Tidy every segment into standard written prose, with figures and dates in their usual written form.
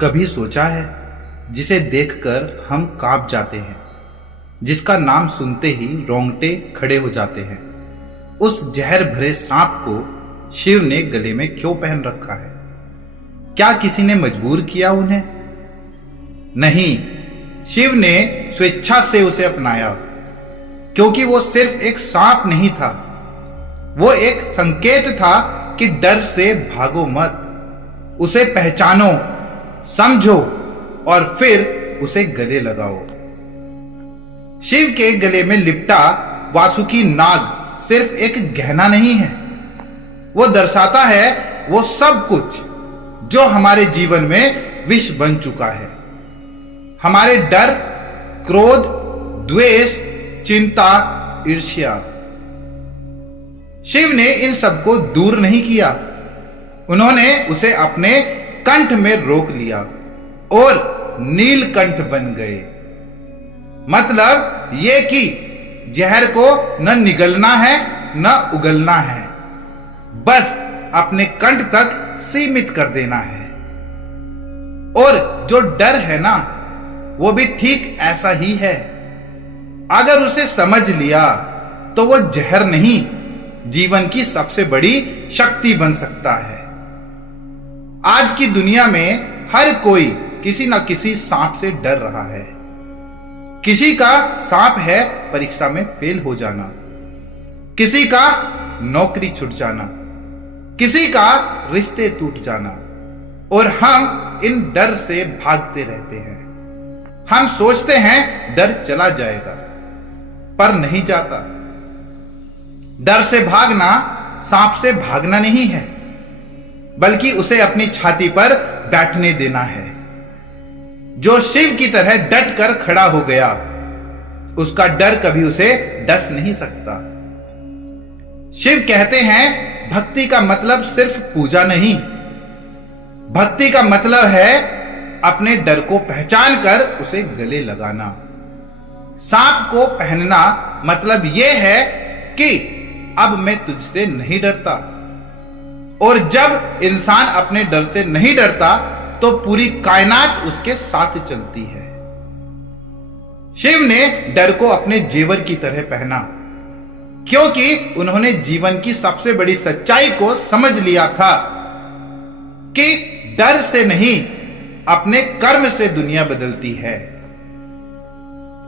कभी सोचा है जिसे देखकर हम कांप जाते हैं, जिसका नाम सुनते ही रोंगटे खड़े हो जाते हैं। उस जहर भरे सांप को शिव ने गले में क्यों पहन रखा है? क्या किसी ने मजबूर किया उन्हें? नहीं, शिव ने स्वेच्छा से उसे अपनाया, क्योंकि वो सिर्फ एक सांप नहीं था, वो एक संकेत था कि डर से भागो मत, उसे पहचानो, समझो और फिर उसे गले लगाओ। शिव के गले में लिपटा वासुकी नाग सिर्फ एक गहना नहीं है, वो दर्शाता है वो सब कुछ जो हमारे जीवन में विष बन चुका है। हमारे डर, क्रोध, द्वेष, चिंता, ईर्ष्या। शिव ने इन सबको दूर नहीं किया, उन्होंने उसे अपने कंठ में रोक लिया और नीलकंठ बन गए। मतलब ये कि जहर को न निगलना है न उगलना है, बस अपने कंठ तक सीमित कर देना है। और जो डर है ना, वो भी ठीक ऐसा ही है। अगर उसे समझ लिया तो वो जहर नहीं, जीवन की सबसे बड़ी शक्ति बन सकता है। आज की दुनिया में हर कोई किसी न किसी सांप से डर रहा है। किसी का सांप है परीक्षा में फेल हो जाना, किसी का नौकरी छूट जाना, किसी का रिश्ते टूट जाना, और हम इन डर से भागते रहते हैं। हम सोचते हैं डर चला जाएगा, पर नहीं जाता। डर से भागना सांप से भागना नहीं है, बल्कि उसे अपनी छाती पर बैठने देना है। जो शिव की तरह डट कर खड़ा हो गया, उसका डर कभी उसे डस नहीं सकता। शिव कहते हैं भक्ति का मतलब सिर्फ पूजा नहीं, भक्ति का मतलब है अपने डर को पहचान कर उसे गले लगाना। सांप को पहनना मतलब यह है कि अब मैं तुझसे नहीं डरता। और जब इंसान अपने डर से नहीं डरता तो पूरी कायनात उसके साथ चलती है। शिव ने डर को अपने जेवर की तरह पहना, क्योंकि उन्होंने जीवन की सबसे बड़ी सच्चाई को समझ लिया था कि डर से नहीं, अपने कर्म से दुनिया बदलती है।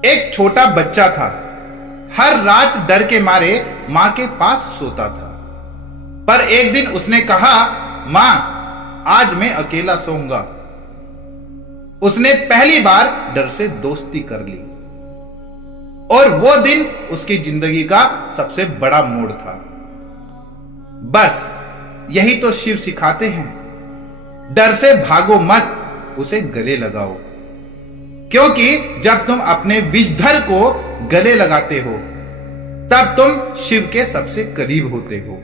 एक छोटा बच्चा था, हर रात डर के मारे मां के पास सोता था। पर एक दिन उसने कहा, मां, आज मैं अकेला सोऊंगा। उसने पहली बार डर से दोस्ती कर ली, और वो दिन उसकी जिंदगी का सबसे बड़ा मोड़ था। बस यही तो शिव सिखाते हैं, डर से भागो मत, उसे गले लगाओ। क्योंकि जब तुम अपने विषधर को गले लगाते हो, तब तुम शिव के सबसे करीब होते हो।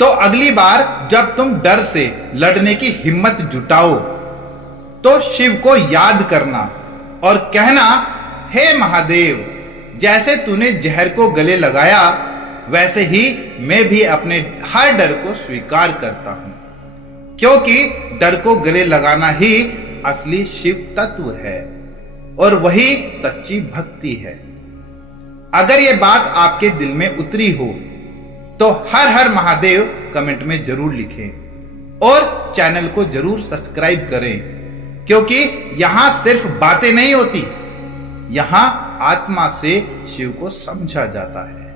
तो अगली बार जब तुम डर से लड़ने की हिम्मत जुटाओ, तो शिव को याद करना और कहना, हे महादेव, जैसे तूने जहर को गले लगाया, वैसे ही मैं भी अपने हर डर को स्वीकार करता हूं। क्योंकि डर को गले लगाना ही असली शिव तत्व है, और वही सच्ची भक्ति है। अगर यह बात आपके दिल में उतरी हो तो हर हर महादेव कमेंट में जरूर लिखें और चैनल को जरूर सब्सक्राइब करें, क्योंकि यहां सिर्फ बातें नहीं होती, यहां आत्मा से शिव को समझा जाता है।